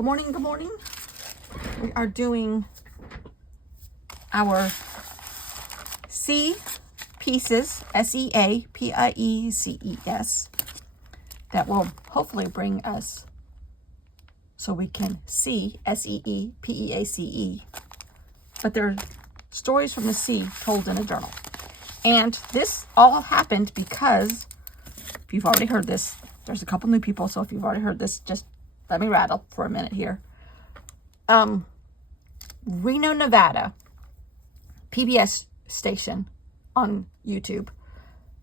Good morning, good morning. We are doing our sea pieces, SEAPIECES, that will hopefully bring us so we can see SEEPEACE. But they're stories from the sea told in a journal. And this all happened because, if you've already heard this, there's a couple new people, so if you've already heard this, just let me rattle for a minute here. Reno, Nevada, PBS station on YouTube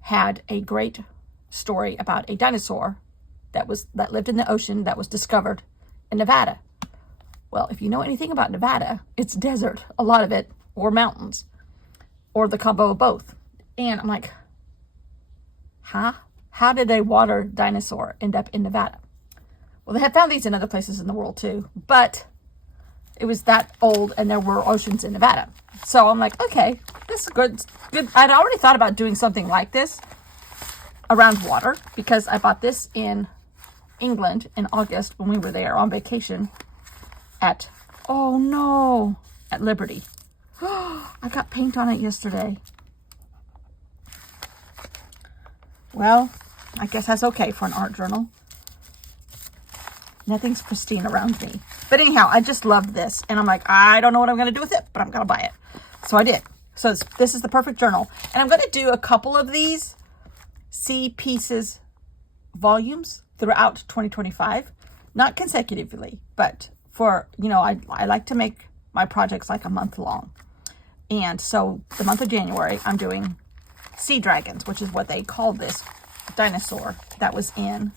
had a great story about a dinosaur that lived in the ocean that was discovered in Nevada. Well, if you know anything about Nevada, it's desert, a lot of it, or mountains, or the combo of both. And I'm like, huh? How did a water dinosaur end up in Nevada? Well, they had found these in other places in the world too, but it was that old and there were oceans in Nevada. So I'm like, okay, this is good. I'd already thought about doing something like this around water because I bought this in England in August when we were there on vacation at Liberty. I got paint on it yesterday. Well, I guess that's okay for an art journal. Nothing's pristine around me. But anyhow, I just love this. And I'm like, I don't know what I'm going to do with it, but I'm going to buy it. So I did. So this is the perfect journal. And I'm going to do a couple of these Sea Pieces volumes throughout 2025. Not consecutively, but for, I like to make my projects like a month long. And so the month of January, I'm doing sea dragons, which is what they called this dinosaur that was in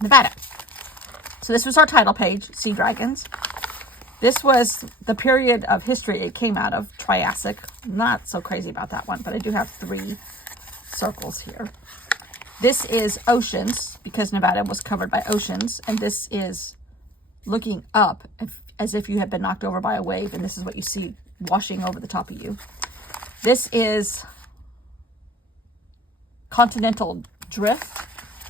Nevada. So this was our title page, Sea Dragons. This was the period of history it came out of, Triassic. Not so crazy about that one, but I do have 3 circles here. This is oceans, because Nevada was covered by oceans, and this is looking up as if you had been knocked over by a wave, and this is what you see washing over the top of you. This is continental drift,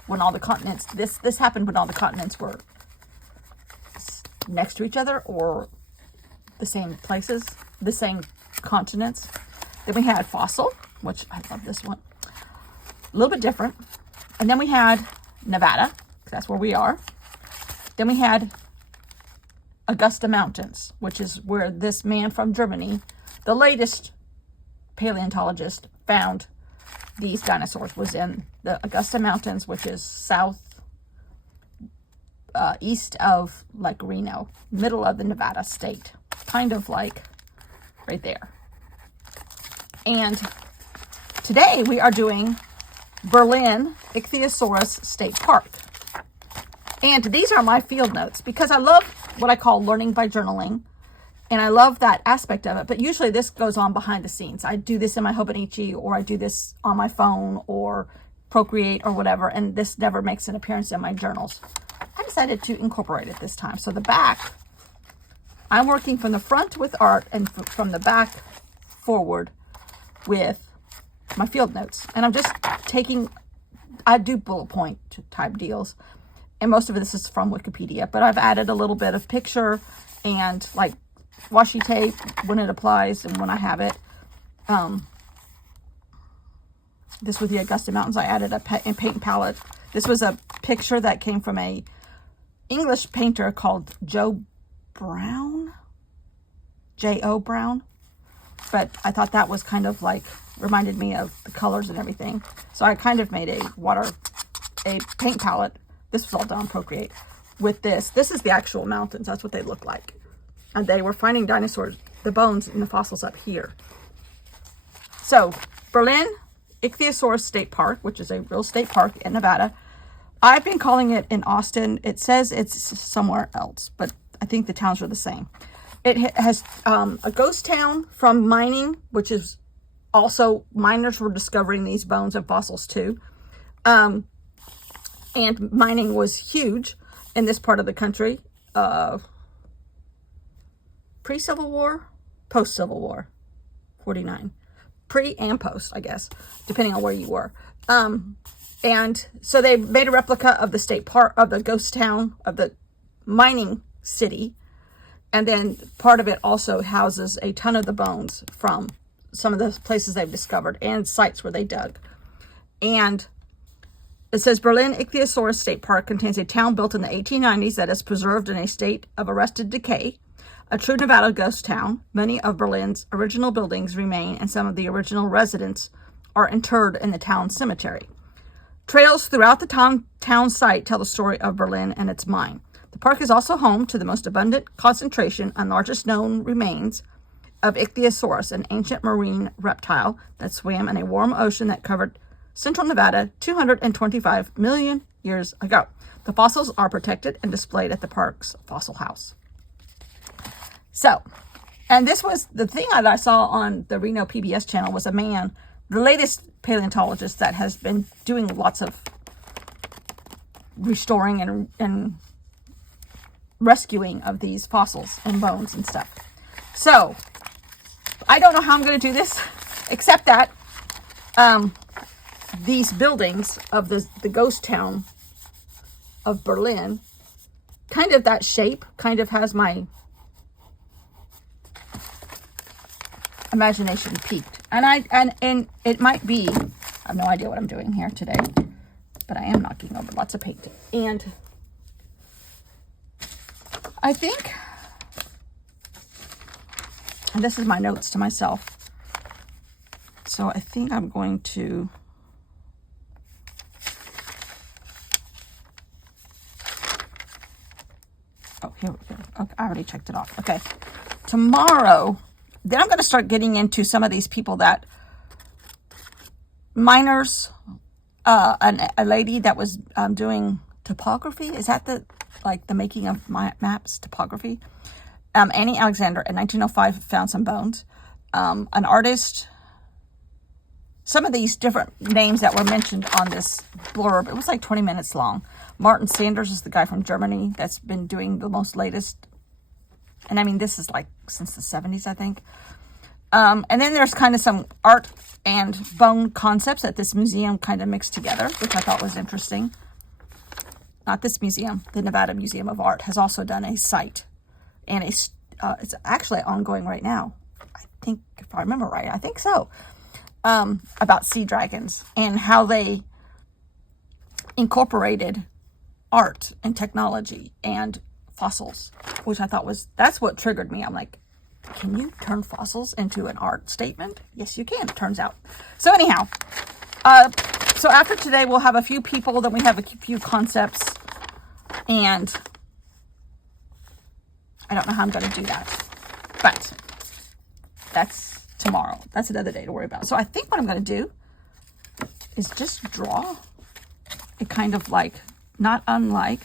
when all the continents, this happened when all the continents were next to each other or the same places, the same continents. Then we had fossil, which I love this one, a little bit different. And then we had Nevada, that's where we are. Then we had Augusta Mountains, which is where this man from Germany, the latest paleontologist, found these dinosaurs, was in the Augusta Mountains, which is east of like Reno, middle of the Nevada state, kind of like right there. And today we are doing Berlin Ichthyosaurus State Park. And these are my field notes because I love what I call learning by journaling. And I love that aspect of it. But usually this goes on behind the scenes. I do this in my Hobonichi, or I do this on my phone or Procreate or whatever. And this never makes an appearance in my journals. I decided to incorporate it this time. So the back, I'm working from the front with art and from the back forward with my field notes. And I'm just I do bullet point type deals. And most of this is from Wikipedia. But I've added a little bit of picture and like washi tape when it applies and when I have it. This was the Augusta Mountains. I added a paint palette. This was a picture that came from a English painter called Joe Brown. J.O. Brown. But I thought that was kind of like, reminded me of the colors and everything. So I kind of made a paint palette. This was all done on Procreate with this. This is the actual mountains. That's what they look like. And they were finding dinosaurs, the bones and the fossils up here. So, Berlin Ichthyosaurus State Park, which is a real state park in Nevada. I've been calling it in Austin. It says it's somewhere else, but I think the towns are the same. It has a ghost town from mining, which is also, miners were discovering these bones and fossils too. And mining was huge in this part of the country. Pre-Civil War, post-Civil War, 49. pre and post, I guess, depending on where you were. And so they made a replica of the state park, of the ghost town, of the mining city. And then part of it also houses a ton of the bones from some of the places they've discovered and sites where they dug. And it says Berlin Ichthyosaurus State Park contains a town built in the 1890s that is preserved in a state of arrested decay. A true Nevada ghost town. Many of Berlin's original buildings remain, and some of the original residents are interred in the town cemetery. Trails throughout the town site tell the story of Berlin and its mine. The park is also home to the most abundant concentration and largest known remains of Ichthyosaurus, an ancient marine reptile that swam in a warm ocean that covered central Nevada 225 million years ago. The fossils are protected and displayed at the park's fossil house. So, and this was the thing that I saw on the Reno PBS channel was a man, the latest paleontologist that has been doing lots of restoring and rescuing of these fossils and bones and stuff. So, I don't know how I'm going to do this, except that these buildings of the ghost town of Berlin, kind of that shape, kind of has my imagination peaked. And it might be, I have no idea what I'm doing here today, but I am knocking over lots of paint. And I think, and this is my notes to myself, so I think I'm going to here we go. Okay, I already checked it off. Okay. Tomorrow, then I'm going to start getting into some of these people that miners, a lady that was doing topography. Is that the making of maps, topography? Annie Alexander in 1905 found some bones. An artist, some of these different names that were mentioned on this blurb, it was like 20 minutes long. Martin Sanders is the guy from Germany that's been doing the most latest. And I mean, this is like since the 70s, I think. And then there's kind of some art and bone concepts that this museum kind of mixed together, which I thought was interesting. Not this museum, the Nevada Museum of Art has also done a site. And it's actually ongoing right now. I think, if I remember right, I think so. About sea dragons and how they incorporated art and technology and fossils, which I thought that's what triggered me. I'm like, can you turn fossils into an art statement? Yes, you can, it turns out. So anyhow, so after today, we'll have a few people, then we have a few concepts, and I don't know how I'm going to do that, but that's tomorrow. That's another day to worry about. So I think what I'm going to do is just draw a kind of like, not unlike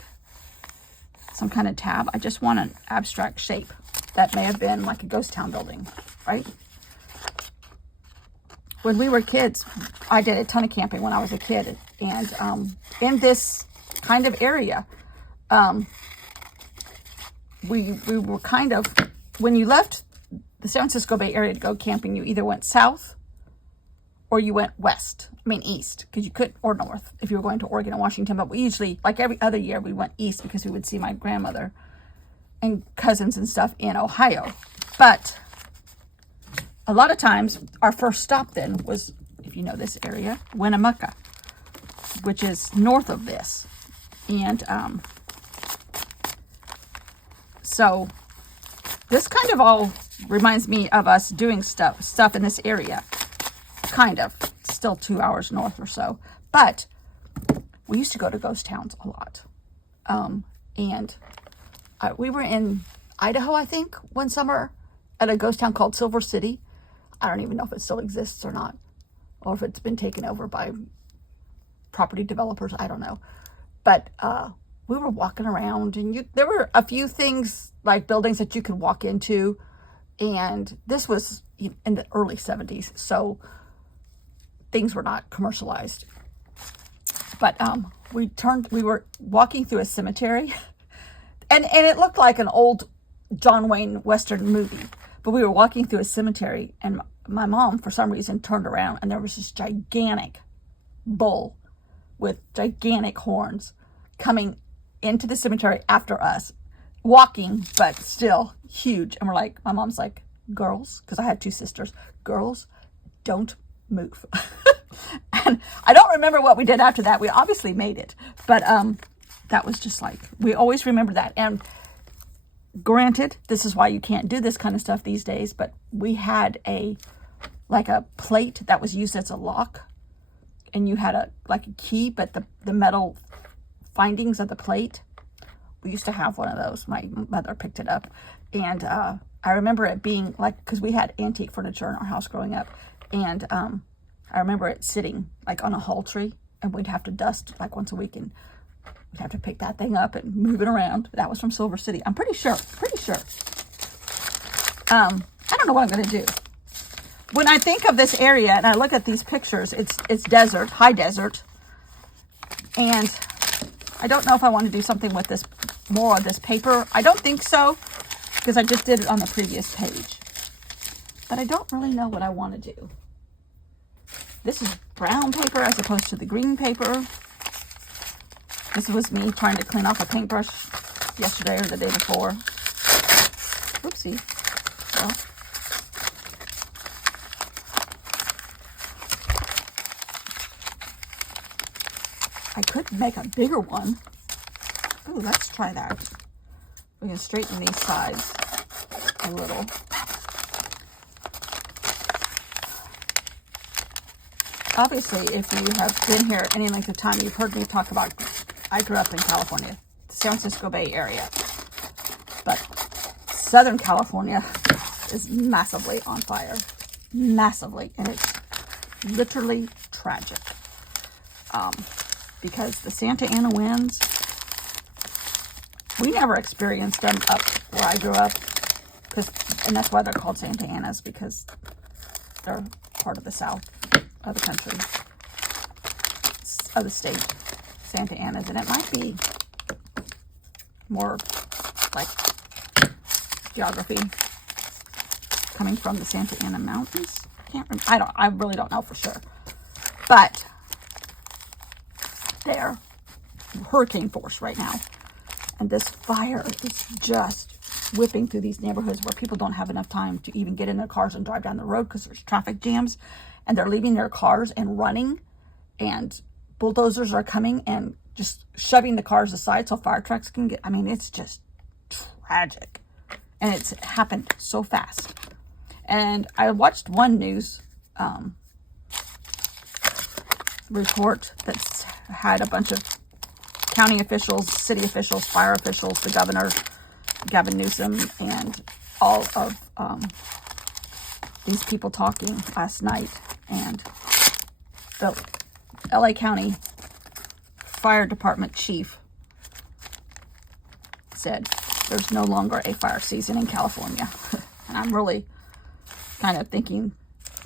some kind of tab. I just want an abstract shape that may have been like a ghost town building, right? When we were kids, I did a ton of camping when I was a kid. And in this kind of area, we were kind of, when you left the San Francisco Bay Area to go camping, you either went south or you went east, because you couldn't, or north if you were going to Oregon and Washington. But we usually, like every other year, we went east because we would see my grandmother and cousins and stuff in Ohio. But a lot of times, our first stop then was, if you know this area, Winnemucca, which is north of this. And so this kind of all reminds me of us doing stuff in this area. Kind of. Still 2 hours north or so. But we used to go to ghost towns a lot. And we were in Idaho, I think, one summer at a ghost town called Silver City. I don't even know if it still exists or not. Or if it's been taken over by property developers. I don't know. But we were walking around, and there were a few things, like buildings that you could walk into. And this was in the early 70s. So things were not commercialized. But we were walking through a cemetery, and it looked like an old John Wayne Western movie. But we were walking through a cemetery, and my mom, for some reason, turned around and there was this gigantic bull with gigantic horns coming into the cemetery after us, walking, but still huge. And we're like, my mom's like, girls, because I had 2 sisters, girls, don't move. And I don't remember what we did after that. We obviously made it, but that was just like, we always remember that. And granted, this is why you can't do this kind of stuff these days, but we had a plate that was used as a lock, and you had a key, but the metal findings of the plate, we used to have one of those. My mother picked it up, and I remember it being because we had antique furniture in our house growing up, and I remember it sitting on a hall tree, and we'd have to dust once a week, and we'd have to pick that thing up and move it around. That was from Silver City. I'm pretty sure. I don't know what I'm going to do. When I think of this area and I look at these pictures, it's desert, high desert. And I don't know if I want to do something with this, more of this paper. I don't think so, because I just did it on the previous page. But I don't really know what I want to do. This is brown paper as opposed to the green paper. This was me trying to clean off a paintbrush yesterday or the day before. Oopsie. Well, I could make a bigger one. Oh, let's try that. We can straighten these sides a little. Obviously, if you have been here any length of time, you've heard me talk about, I grew up in California, San Francisco Bay Area. But Southern California is massively on fire. Massively. And it's literally tragic. Because the Santa Ana winds, we never experienced them up where I grew up. And that's why they're called Santa Anas, because they're part of the South of the country, of the state, Santa Anas. And it might be more geography coming from the Santa Ana Mountains. I really don't know for sure. But they're hurricane force right now. And this fire is just whipping through these neighborhoods where people don't have enough time to even get in their cars and drive down the road because there's traffic jams, and they're leaving their cars and running, and bulldozers are coming and just shoving the cars aside so fire trucks can get. I mean, it's just tragic, and it's happened so fast. And I watched one news report that had a bunch of county officials, city officials, fire officials, the governor, Gavin Newsom, and all of these people talking last night. And the LA County Fire Department chief said there's no longer a fire season in California. And I'm really kind of thinking,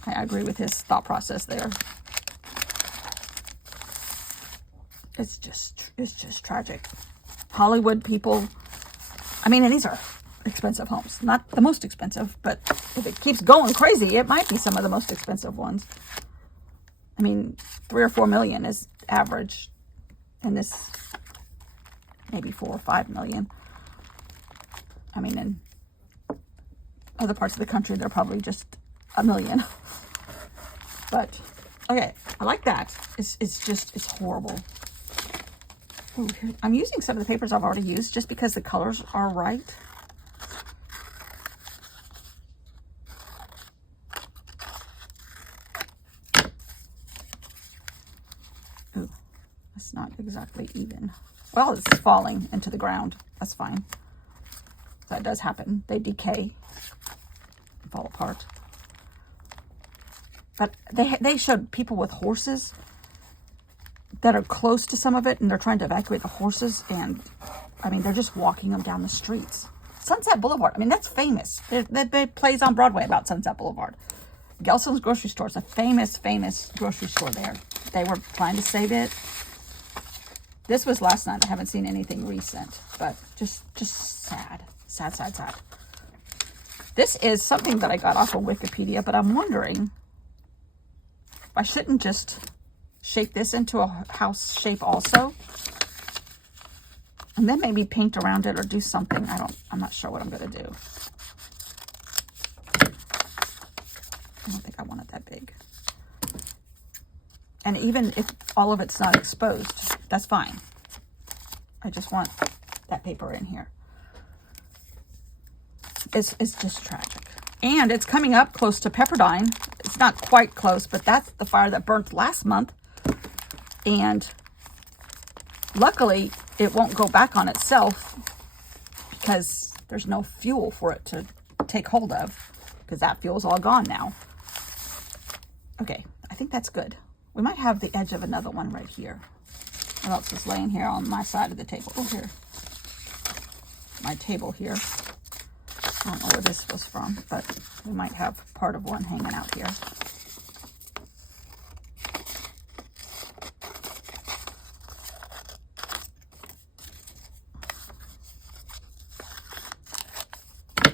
I agree with his thought process there. It's just tragic. Hollywood people, I mean, and these are expensive homes. Not the most expensive, but if it keeps going crazy, it might be some of the most expensive ones. I mean, 3 or 4 million is average, and this maybe 4 or 5 million. I mean, in other parts of the country, they're probably just $1 million. But okay, I like that. It's horrible. Ooh, I'm using some of the papers I've already used just because the colors are right. Ooh, it's not exactly even. Well, it's falling into the ground. That's fine. That does happen. They decay and fall apart. But they showed people with horses that are close to some of it, and they're trying to evacuate the horses, and I mean, they're just walking them down the streets. Sunset Boulevard, I mean, that's famous. That plays on Broadway about Sunset Boulevard. Gelson's grocery store is a famous grocery store there. They were trying to save it. This was last night. I haven't seen anything recent, but just sad. This is something that I got off of Wikipedia, but I'm wondering if I shouldn't just shape this into a house shape also. And then maybe paint around it or do something. I'm not sure what I'm going to do. I don't think I want it that big. And even if all of it's not exposed, that's fine. I just want that paper in here. It's just tragic. And it's coming up close to Pepperdine. It's not quite close, but that's the fire that burnt last month. And luckily, it won't go back on itself because there's no fuel for it to take hold of, because that fuel's all gone now. Okay, I think that's good. We might have the edge of another one right here. What else is laying here on my side of the table? Oh, here. My table here. I don't know where this was from, but we might have part of one hanging out here. Oh,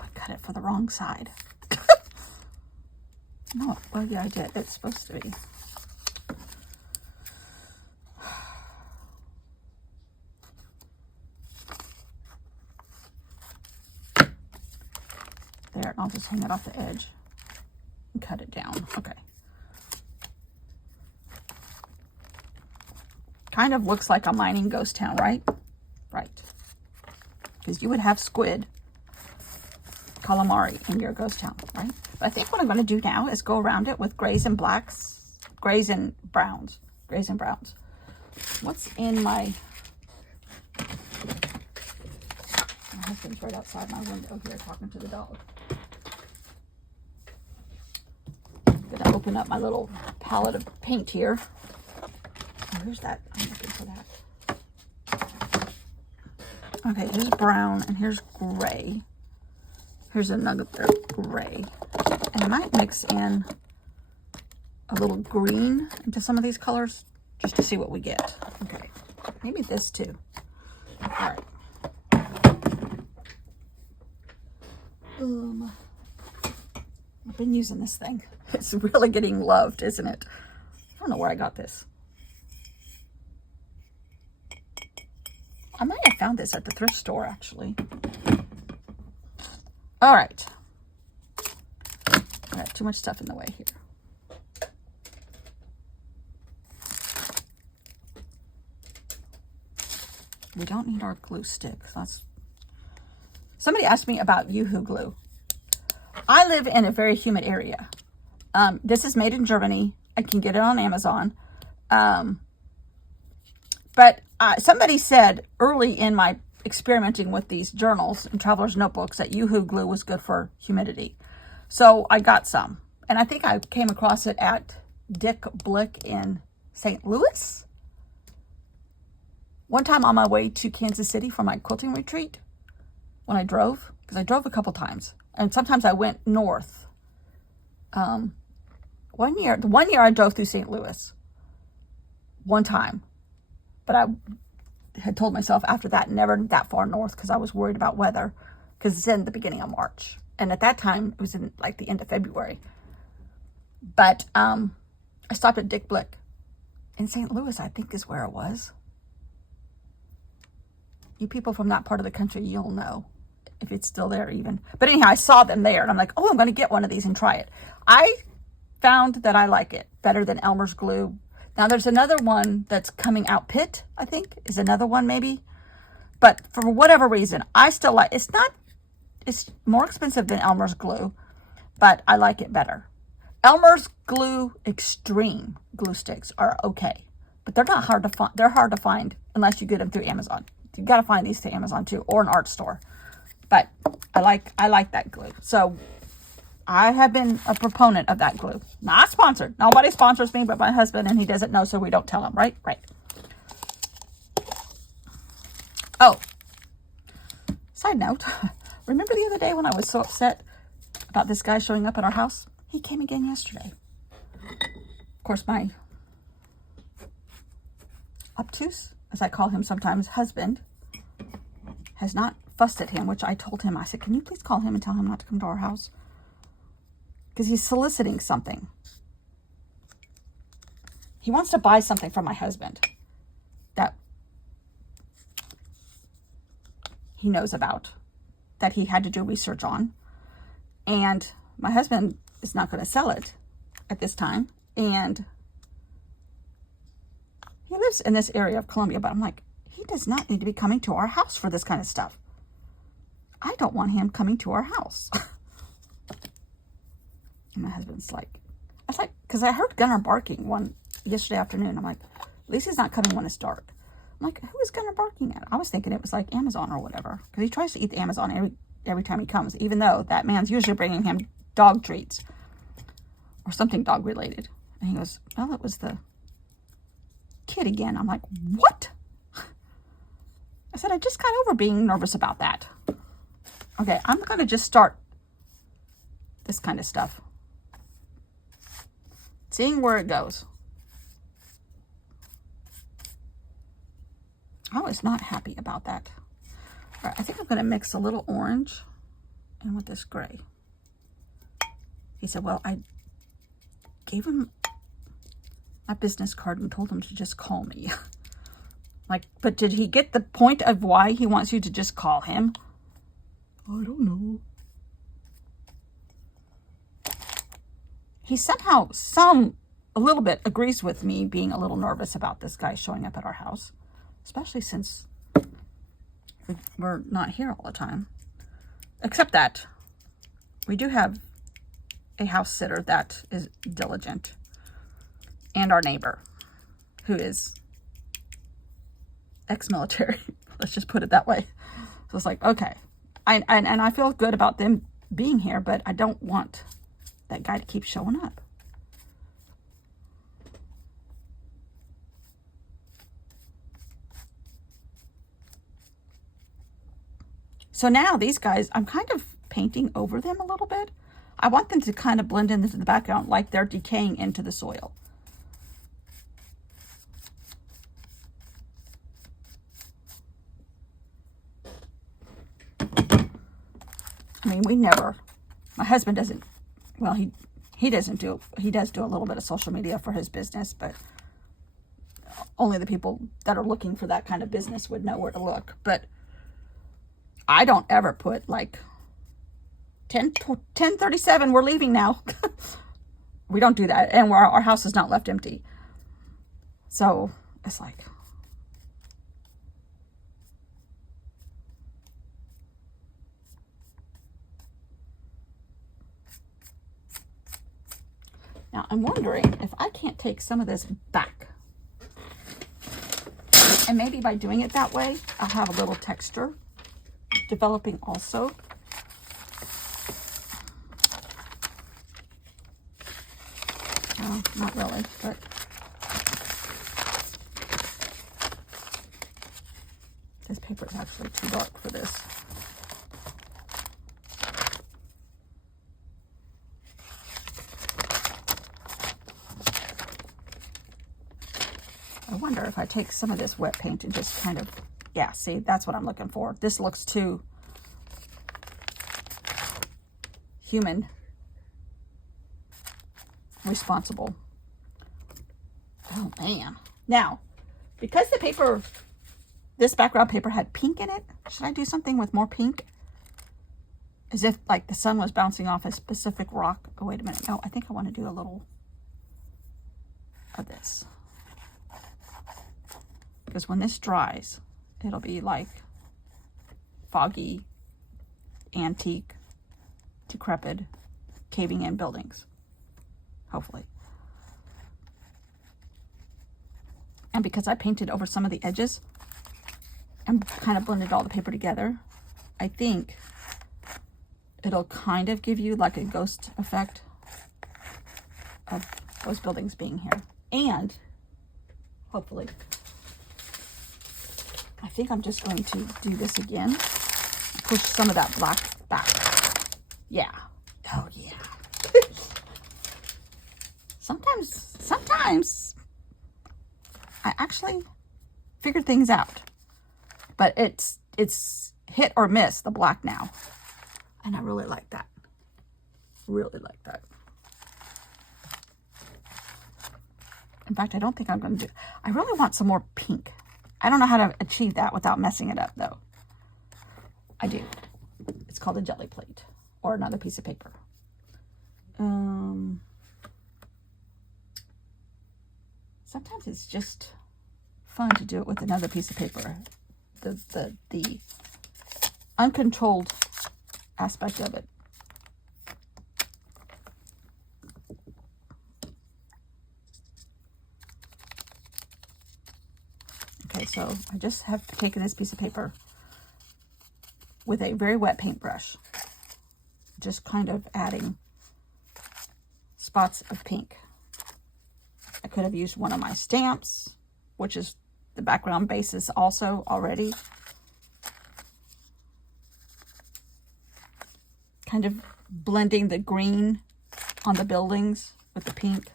I cut it for the wrong side. No, well, yeah, I did. It's supposed to be. There, and I'll just hang it off the edge and cut it down. Okay. Kind of looks like a mining ghost town, right? Right. Because you would have squid, calamari in your ghost town, right? But I think what I'm going to do now is go around it with grays and blacks, grays and browns, grays and browns. What's in my husband's right outside my window here talking to the dog. I'm going to open up my little palette of paint here. Oh, here's that. I'm looking for that. Okay, here's brown and here's gray. Here's another gray. And I might mix in a little green into some of these colors just to see what we get. Okay, maybe this too. All right. I've been using this thing. It's really getting loved, isn't it? I don't know where I got this. I might have found this at the thrift store, actually. All right. I got too much stuff in the way here. We don't need our glue stick. Somebody asked me about Yoo-Hoo glue. I live in a very humid area. This is made in Germany. I can get it on Amazon. But somebody said early in my experimenting with these journals and traveler's notebooks that Yoo-Hoo glue was good for humidity. So I got some. And I think I came across it at Dick Blick in St. Louis. One time on my way to Kansas City for my quilting retreat, when I drove, because I drove a couple times, and sometimes I went north. One year I drove through St. Louis. One time. But I had told myself after that, never that far north, because I was worried about weather, because it's in the beginning of March. And at that time, it was in like the end of February. But I stopped at Dick Blick in St. Louis, I think is where it was. You people from that part of the country, you'll know if it's still there even. But anyhow, I saw them there, and I'm like, oh, I'm going to get one of these and try it. I found that I like it better than Elmer's glue. Now, there's another one that's coming out. Pitt, I think, is another one maybe. But for whatever reason, I still like it. It's more expensive than Elmer's glue, but I like it better. Elmer's glue extreme glue sticks are okay, but they're not hard to find. They're hard to find unless you get them through Amazon. You got to find these through Amazon too, or an art store. But I like that glue. So I have been a proponent of that glue. Not sponsored. Nobody sponsors me but my husband, and he doesn't know, so we don't tell him, right? Right. Oh, side note. Remember the other day when I was so upset about this guy showing up at our house? He came again yesterday. Of course, my obtuse, as I call him sometimes, husband, has not fussed at him, which I told him, I said, can you please call him and tell him not to come to our house? Because he's soliciting something. He wants to buy something from my husband that he knows about, that he had to do research on. And my husband is not going to sell it at this time. And he lives in this area of Columbia, but I'm like, he does not need to be coming to our house for this kind of stuff. I don't want him coming to our house. And my husband's like, I was like, because I heard Gunnar barking yesterday afternoon. I'm like, at least he's not coming when it's dark. I'm like, who is Gunnar barking at? I was thinking it was like Amazon or whatever, because he tries to eat the Amazon every time he comes, even though that man's usually bringing him dog treats or something dog related. And he goes, well, it was the kid again. I'm like, what? I said, I just got over being nervous about that. Okay, I'm going to just start this kind of stuff. Seeing where it goes. I was not happy about that. All right, I think I'm going to mix a little orange and with this gray. He said, well, I gave him my business card and told him to just call me. Like, but did he get the point of why he wants you to just call him? I don't know. He somehow, a little bit agrees with me being a little nervous about this guy showing up at our house, especially since we're not here all the time. Except that we do have a house sitter that is diligent, and our neighbor who is ex-military. Let's just put it that way. So it's like, okay, and I feel good about them being here, but I don't want that guy to keep showing up. So now these guys, I'm kind of painting over them a little bit. I want them to kind of blend into the background like they're decaying into the soil. I mean, my husband doesn't, well, he doesn't do, he does do a little bit of social media for his business, but only the people that are looking for that kind of business would know where to look. But I don't ever put like 10:37, we're leaving now. We don't do that. And our house is not left empty. So it's like, now I'm wondering if I can't take some of this back. And maybe by doing it that way, I'll have a little texture developing also. No, not really, but this paper is actually too dark for this. I wonder if I take some of this wet paint and just kind of, yeah, see, that's what I'm looking for. This looks too human responsible. Oh man. Now, because the paper, this background paper had pink in it, should I do something with more pink? As if like the sun was bouncing off a specific rock. Oh, wait a minute. No, I think I want to do a little of this. Because when this dries, it'll be like foggy, antique, decrepit, caving in buildings. Hopefully. And because I painted over some of the edges and kind of blended all the paper together, I think it'll kind of give you like a ghost effect of those buildings being here. And hopefully, I think I'm just going to do this again. Push some of that black back. Yeah. Oh yeah. Sometimes I actually figure things out. But it's hit or miss the black now. And I really like that. Really like that. In fact, I don't think I'm going to do... I really want some more pink. I don't know how to achieve that without messing it up, though. I do. It's called a jelly plate or another piece of paper. Sometimes it's just fun to do it with another piece of paper. The uncontrolled aspect of it. Okay, so I just have taken this piece of paper with a very wet paintbrush, just kind of adding spots of pink. I could have used one of my stamps, which is the background basis also already. Kind of blending the green on the buildings with the pink.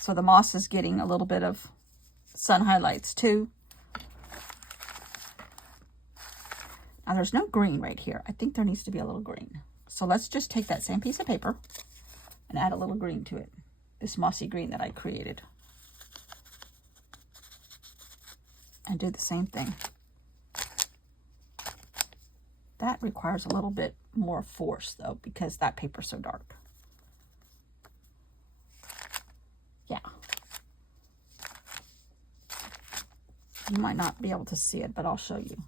So the moss is getting a little bit of sun highlights too. Now there's no green right here. I think there needs to be a little green. So let's just take that same piece of paper and add a little green to it. This mossy green that I created. And do the same thing. That requires a little bit more force though, because that paper's so dark. Yeah. You might not be able to see it, but I'll show you.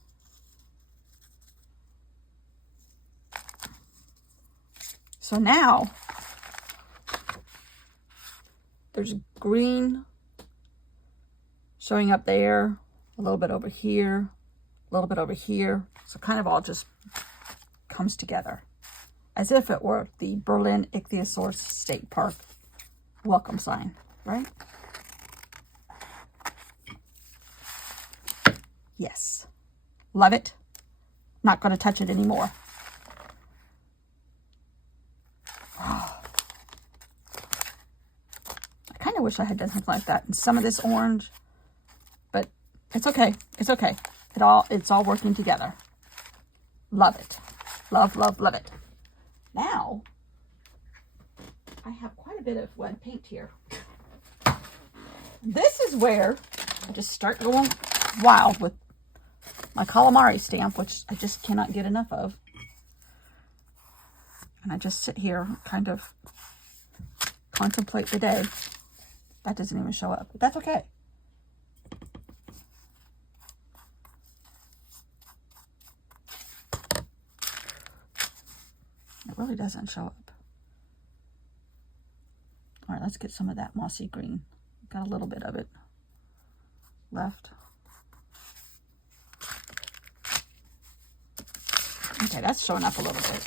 So now, there's green showing up there, a little bit over here, a little bit over here. So kind of all just comes together as if it were the Berlin Ichthyosaurus State Park welcome sign, right? Yes. Love it. Not going to touch it anymore. I kind of wish I had done something like that. And some of this orange, but it's okay. It's okay. It's all working together. Love it. Love, love, love it. Now, I have quite a bit of wet paint here. This is where I just start going wild with my calamari stamp, which I just cannot get enough of. And I just sit here, kind of contemplate the day. That doesn't even show up, but that's okay. It really doesn't show up. All right, let's get some of that mossy green. Got a little bit of it left. Okay, that's showing up a little bit.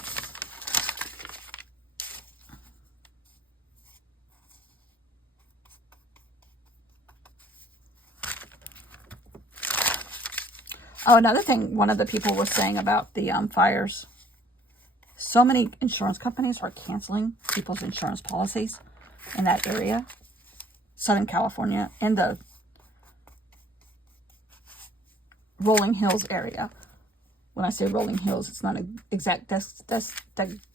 Oh, another thing, one of the people was saying about the fires. So many insurance companies are canceling people's insurance policies in that area, Southern California, in the Rolling Hills area. When I say Rolling Hills, it's not an exact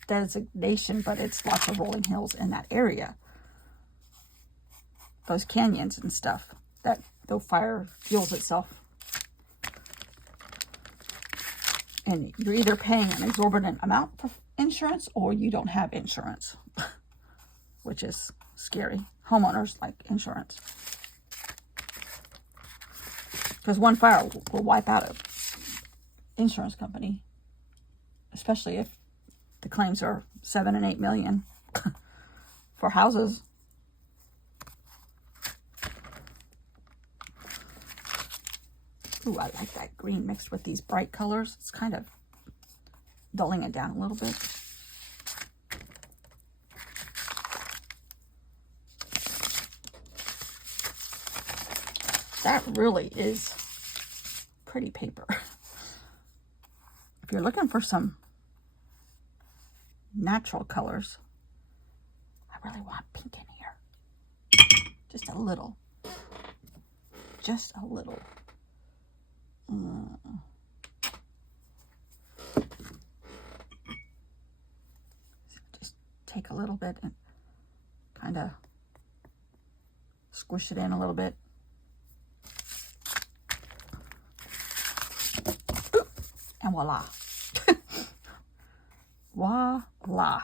designation, but it's lots of rolling hills in that area. Those canyons and stuff that the fire fuels itself. And you're either paying an exorbitant amount for insurance or you don't have insurance, which is scary. Homeowners like insurance. Because one fire will wipe out an insurance company, especially if the claims are 7 and 8 million for houses. Ooh, I like that green mixed with these bright colors. It's kind of dulling it down a little bit. That really is pretty paper. If you're looking for some natural colors, I really want pink in here. Just a little. Just a little. a little bit and kind of squish it in a little bit. Ooh, and voila. Voila.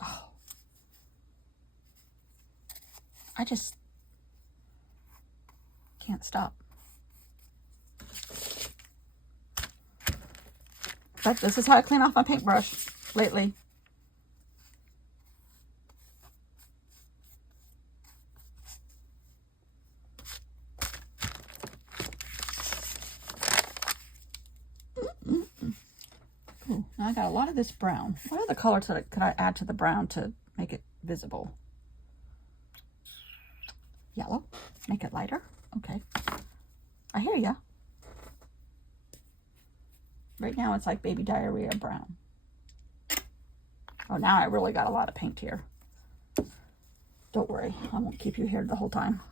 Oh. I just can't stop. But this is how I clean off my paintbrush lately. Ooh, now I got a lot of this brown. What other color could I add to the brown to make it visible? Yellow. Make it lighter. Okay. I hear ya. Right now it's like baby diarrhea brown. Oh, now I really got a lot of paint here. Don't worry, I won't keep you here the whole time.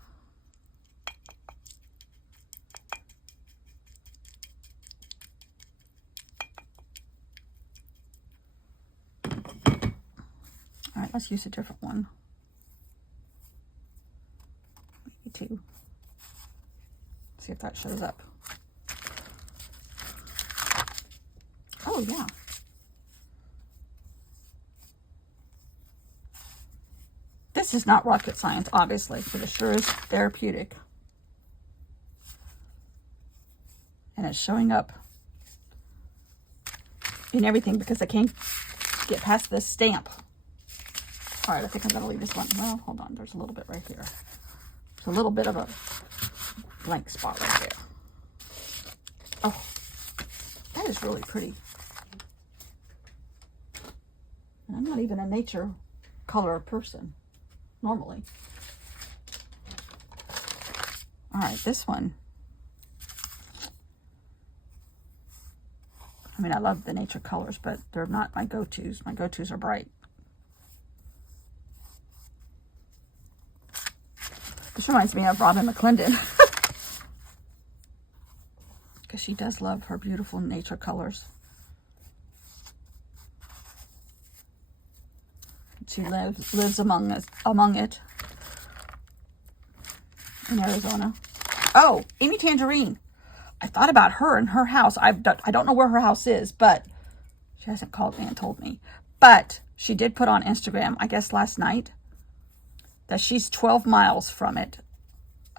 All right, let's use a different one. Maybe two. See if that shows up. Oh, yeah. This is not rocket science, obviously, but it sure is therapeutic. And it's showing up in everything because I can't get past this stamp. All right, I think I'm going to leave this one. Well, hold on. There's a little bit right here. There's a little bit of a blank spot right there. Oh, that is really pretty. And I'm not even a nature color person normally. All right, this one. I mean, I love the nature colors, but they're not my go-tos. My go-tos are bright. This reminds me of Robin McClendon. Because she does love her beautiful nature colors. She lives among it in Arizona. Oh, Amy Tangerine. I thought about her and her house. I don't know where her house is, but she hasn't called me and told me. But she did put on Instagram, I guess last night, that she's 12 miles from it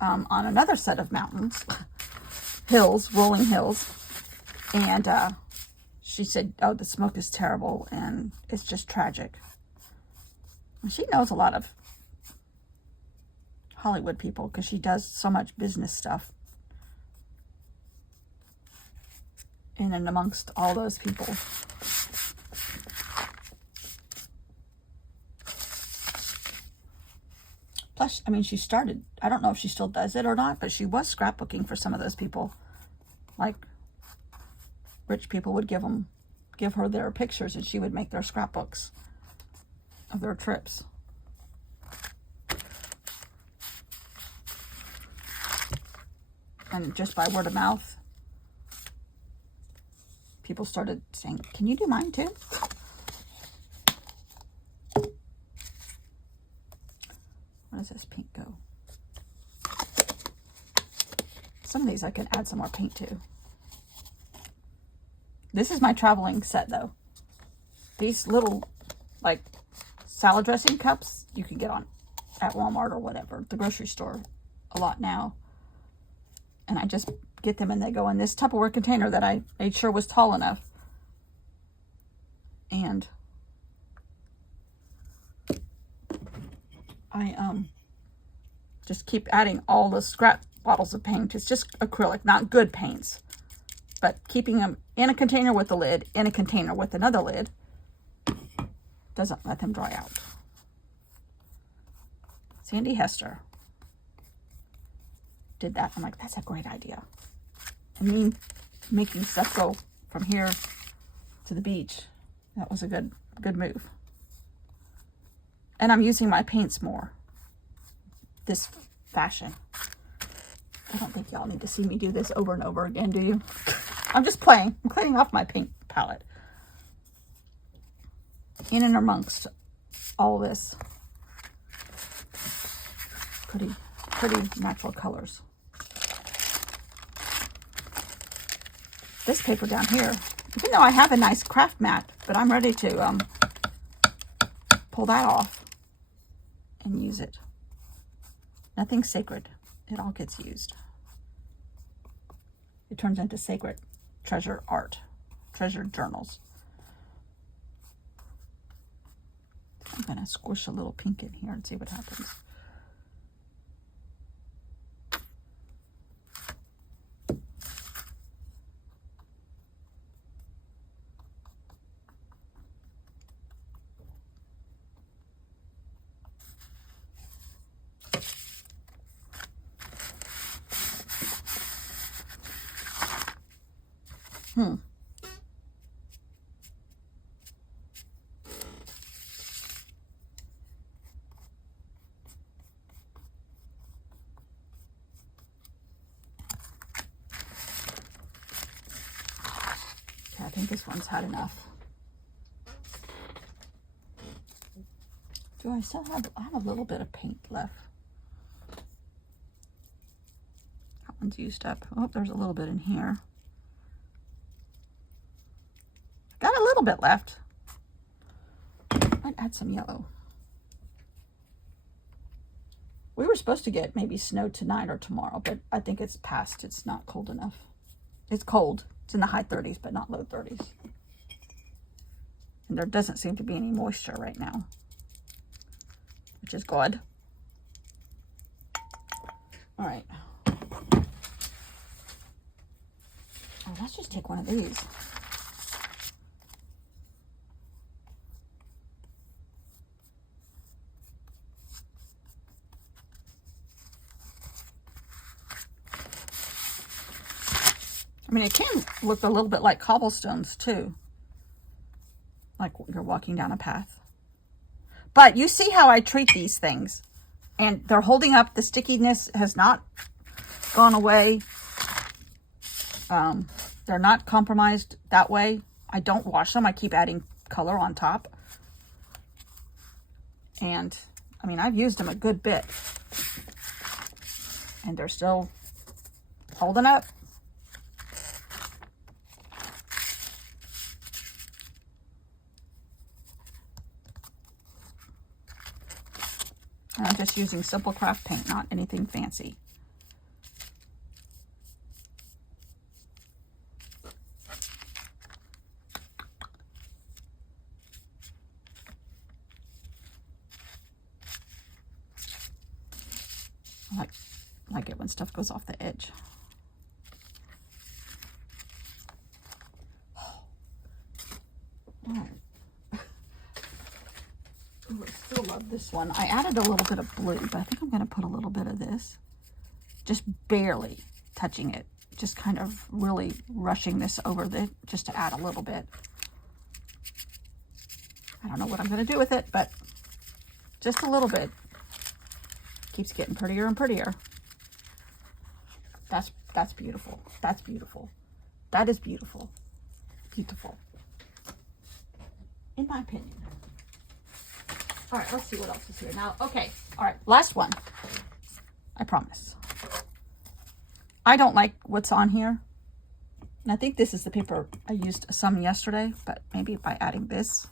on another set of mountains, hills, rolling hills. And she said, oh, the smoke is terrible and it's just tragic. And she knows a lot of Hollywood people because she does so much business stuff in and amongst all those people. Plus, I mean, she started, I don't know if she still does it or not, but she was scrapbooking for some of those people. Like, rich people would give her their pictures and she would make their scrapbooks of their trips. And just by word of mouth, people started saying, can you do mine too? Where does this paint go? Some of these I can add some more paint to. This is my traveling set though. These little like salad dressing cups you can get on at Walmart or whatever, the grocery store a lot now. And I just get them and they go in this Tupperware container that I made sure was tall enough. And I just keep adding all the scrap bottles of paint. It's just acrylic, not good paints. But keeping them in a container with a lid, in a container with another lid, doesn't let them dry out. Sandy Hester did that. I'm like, that's a great idea. I mean, making stuff go from here to the beach. That was a good move. And I'm using my paints more this fashion. I don't think y'all need to see me do this over and over again, do you? I'm just playing. I'm cleaning off my paint palette. In and amongst all this. Pretty natural colors. This paper down here, even though I have a nice craft mat, but I'm ready to pull that off and use it. Nothing's sacred. It all gets used. It turns into sacred treasure art, treasure journals. I'm going to squish a little pink in here and see what happens. I think this one's had enough. Do I still have, I have a little bit of paint left. That one's used up. Oh, there's a little bit in here. Got a little bit left. Might add some yellow. We were supposed to get maybe snow tonight or tomorrow, but I think it's past. It's not cold enough. It's cold. It's in the high 30s, but not low 30s. And there doesn't seem to be any moisture right now, which is good. All right. Oh, let's just take one of these. I mean, it can look a little bit like cobblestones too. Like you're walking down a path. But you see how I treat these things. And they're holding up. The stickiness has not gone away. They're not compromised that way. I don't wash them. I keep adding color on top. And, I mean, I've used them a good bit. And they're still holding up. And I'm just using simple craft paint, not anything fancy. I like it when stuff goes off the edge. All right. Ooh, I still love this one. I added a little bit of blue, but I think I'm going to put a little bit of this. Just barely touching it. Just kind of really rushing this over just to add a little bit. I don't know what I'm going to do with it, but just a little bit. Keeps getting prettier and prettier. That's beautiful. That's beautiful. That is beautiful. Beautiful. In my opinion. All right, let's see what else is here now. Okay, all right, last one. I promise. I don't like what's on here. And I think this is the paper I used some yesterday, but maybe by adding this,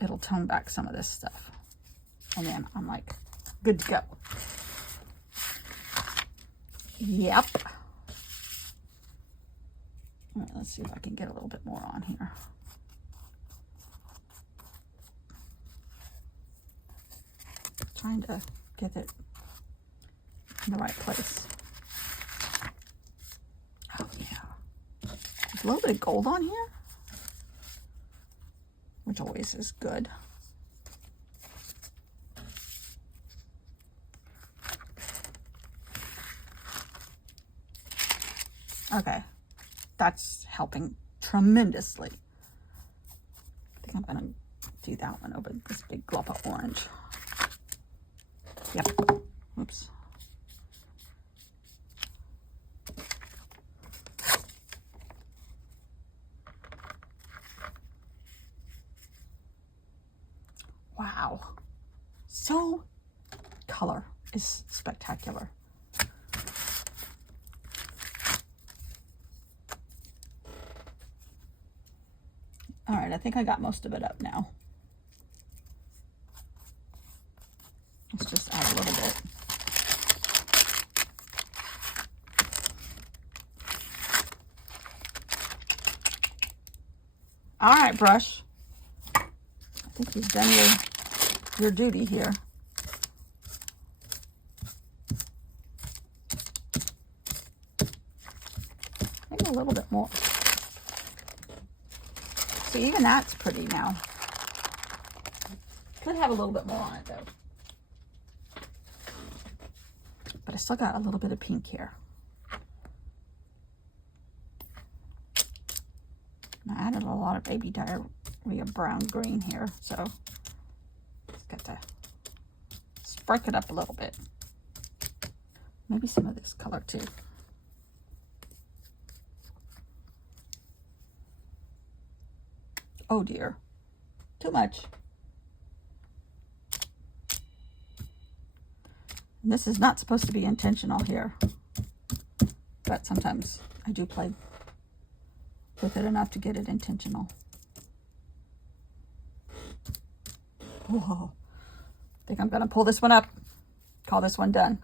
it'll tone back some of this stuff. And then I'm like, good to go. Yep. All right, let's see if I can get a little bit more on here. Trying to get it in the right place. Oh yeah. There's a little bit of gold on here, which always is good. Okay, that's helping tremendously. I think I'm gonna do that one over this big glop of orange. Yep. Oops. Wow. So, color is spectacular. All right, I think I got most of it up now. Let's just add a little bit. All right, brush. I think you've done your duty here. Maybe a little bit more. See, even that's pretty now. Could have a little bit more on it though. But I still got a little bit of pink here. I added a lot of baby diarrhea brown green here, so just got to spark it up a little bit. Maybe some of this color too. Oh dear, too much. And this is not supposed to be intentional here, but sometimes I do play with it enough to get it intentional. Whoa. I think I'm gonna pull this one up, call this one done.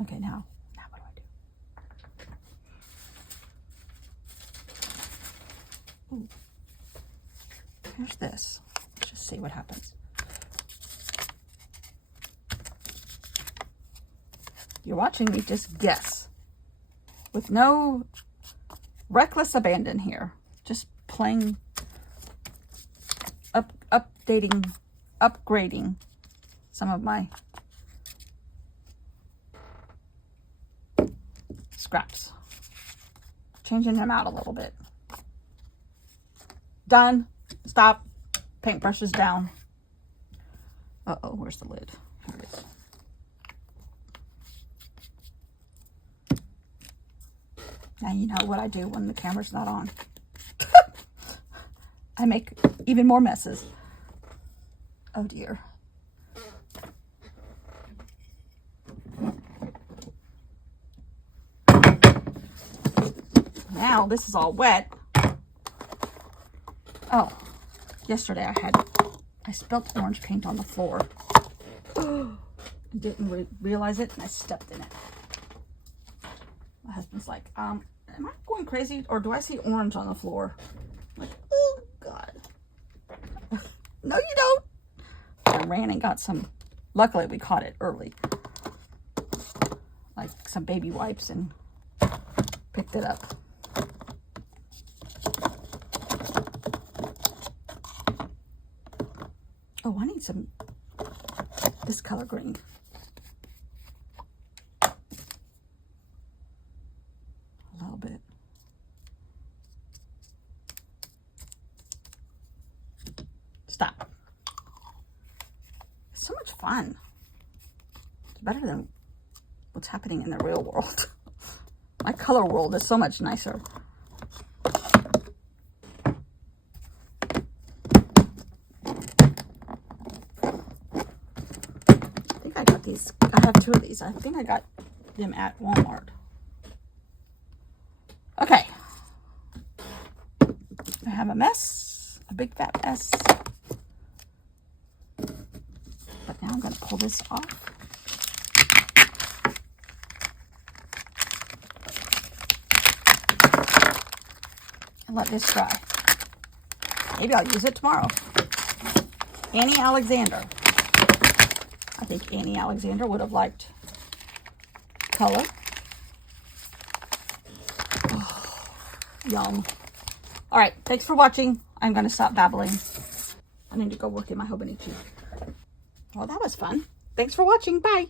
Okay, now what do I do? Ooh. Here's this. Let's just see what happens. You're watching me just guess with no reckless abandon here. Just playing, upgrading some of my scraps. Changing them out a little bit. Done. Stop. Paintbrush is down. Uh-oh, where's the lid? Here it is. Now you know what I do when the camera's not on. I make even more messes. Oh dear. Now this is all wet. Oh, yesterday I spilt orange paint on the floor. Didn't realize it and I stepped in it. My husband's like, am I going crazy or do I see orange on the floor? I'm like, oh God. No, you don't. I ran and got some, luckily we caught it early. Like some baby wipes and picked it up. Oh, I need some, this color green. A little bit. Stop. It's so much fun. It's better than what's happening in the real world. My color world is so much nicer. I think I got these. I have two of these. I think I got them at Walmart. Okay. I have a mess. A big fat mess. But now I'm going to pull this off. And let this dry. Maybe I'll use it tomorrow. Annie Alexander. I think Annie Alexander would have liked color. Oh, yum. All right, thanks for watching. I'm going to stop babbling. I need to go work in my Hobonichi. Well, that was fun. Thanks for watching. Bye.